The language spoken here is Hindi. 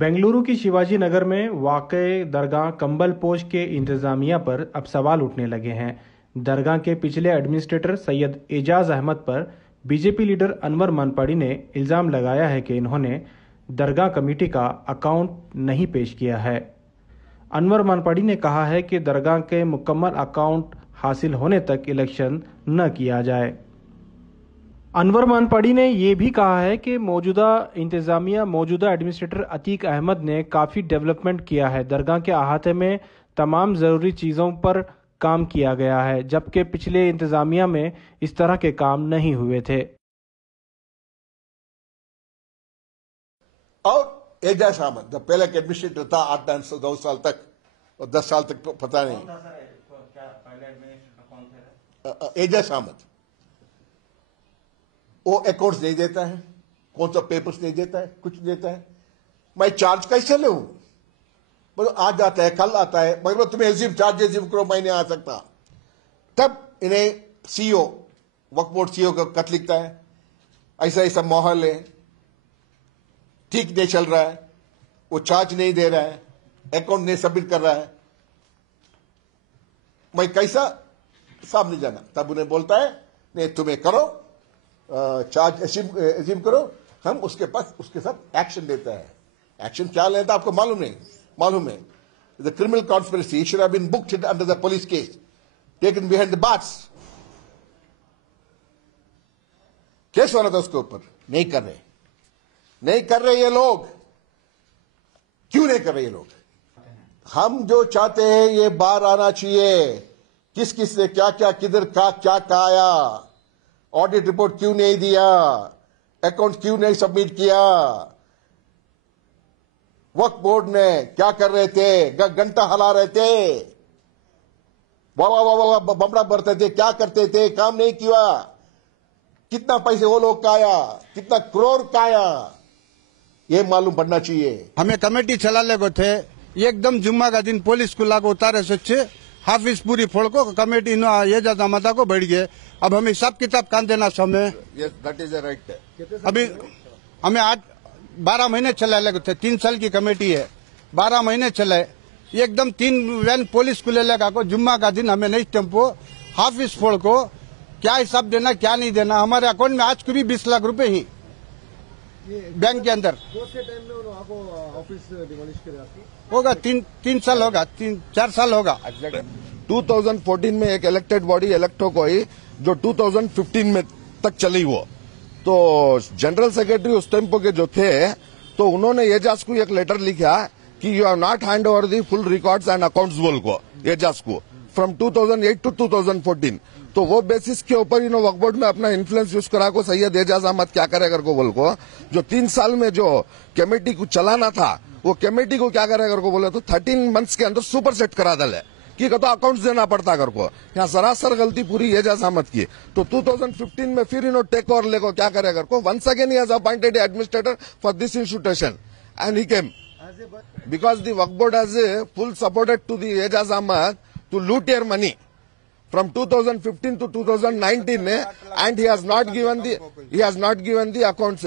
बेंगलुरु की शिवाजी नगर में वाक़ई दरगाह कंबल पोश के इंतज़ामिया पर अब सवाल उठने लगे हैं। दरगाह के पिछले एडमिनिस्ट्रेटर सैयद एजाज अहमद पर बीजेपी लीडर अनवर मानपाड़ी ने इल्ज़ाम लगाया है कि इन्होंने दरगाह कमेटी का अकाउंट नहीं पेश किया है। अनवर मानपाड़ी ने कहा है कि दरगाह के मुकम्मल अकाउंट हासिल होने तक इलेक्शन न किया जाए। अनवर मानपाड़ी ने यह भी कहा है कि मौजूदा एडमिनिस्ट्रेटर अतीक अहमद ने काफ़ी डेवलपमेंट किया है। दरगाह के अहाते में तमाम ज़रूरी चीज़ों पर काम किया गया है, जबकि पिछले इंतज़ामिया में इस तरह के काम नहीं हुए थे। और एजाज अहमद जो पहले के एडमिनिस्ट्रेटर था 8-9 साल तक और 10 साल तक पता नहीं। एजाज अहमद वो अकाउंट्स नहीं देता है, कौन सा पेपर्स नहीं देता है, कुछ नहीं देता है। मैं चार्ज कैसे लूं? मतलब आज आता है, कल आता है, मगर तुम्हें एज्यूम चार्ज एज्यूम करो, मैं नहीं आ सकता। तब इन्हें सीईओ वक्फ बोर्ड सीईओ का खत लिखता है, ऐसा ऐसा माहौल है, ठीक नहीं चल रहा है, वो चार्ज नहीं दे रहा है, अकाउंट नहीं सबमिट कर रहा है, मैं कैसा सामने जाना? तब उन्हें बोलता है नहीं तुम्हें करो, चार्ज एज्यूम करो, हम उसके साथ एक्शन लेता है। एक्शन क्या लेता आपको मालूम है? The criminal conspiracy should have been booked under the police case, taken behind the bars. Case होना था उसके ऊपर, नहीं कर रहे ये लोग। क्यों नहीं कर रहे ये लोग? हम जो चाहते हैं ये बाहर आना चाहिए, किस किस ने क्या क्या किधर का क्या कहा, ऑडिट रिपोर्ट क्यों नहीं दिया, अकाउंट क्यों नहीं सबमिट किया, वक्फ बोर्ड ने क्या कर रहे थे, घंटा हिला रहे थे, वाह बमड़ा भरते थे, क्या करते थे, काम नहीं किया। कितना पैसे वो लोग का आया, कितना करोड़ का आया, ये मालूम पड़ना चाहिए। हमें कमेटी चला ले गए थे, एकदम जुम्मा का दिन पुलिस को लागू उतारे सच्चे हाफिज पूरी फोड़ को कमेटी ये ज्यादा मता को बढ़ गए। अब हमें सब किताब कान देना समय दैट इज राइट। अभी हमें 12 महीने चला लगे थे, 3 साल की कमेटी है, 12 महीने चले, एकदम 3 वैन पुलिस को ले लगा को जुम्मा का दिन हमें नहीं टेम्पो हाफिज फोड़ को क्या हिसाब देना क्या नहीं देना। हमारे अकाउंट में आज को भी 20 लाख रुपए ही बैंक के अंदर होगा, 3 साल होगा, 3-4 साल होगा। 2014 में एक इलेक्टेड बॉडी इलेक्ट हो गई जो 2015 में तक चली। वो तो जनरल सेक्रेटरी उस टेम्पो के जो थे, तो उन्होंने एजाज को एक लेटर लिखा कि you have not hand over the full records and accounts बोल को एजाज को फ्रॉम 2008 टू 2014। तो वो बेसिस के ऊपर वक्फ बोर्ड में अपना इन्फ्लुएंस यूज करा को सैयद एजाज अहमद क्या करेगा को बोल को, जो 3 साल में जो कमेटी को चलाना था वो कमेटी को क्या करेगा को बोले तो 13 मंथ्स के अंदर सुपर सेट करा डाले कि तो अकाउंट्स देना पड़ता कर को। यहाँ सरासर गलती पूरी एजाज अहमद की। तो 2015 में फिर टेक ओवर लेको क्या करेगा को, once again he has appointed administrator for this institution and he came because the Waqf board has full supported to the Ejaz Ahmed to loot your money from 2015 to 2019 and he has not given the accounts.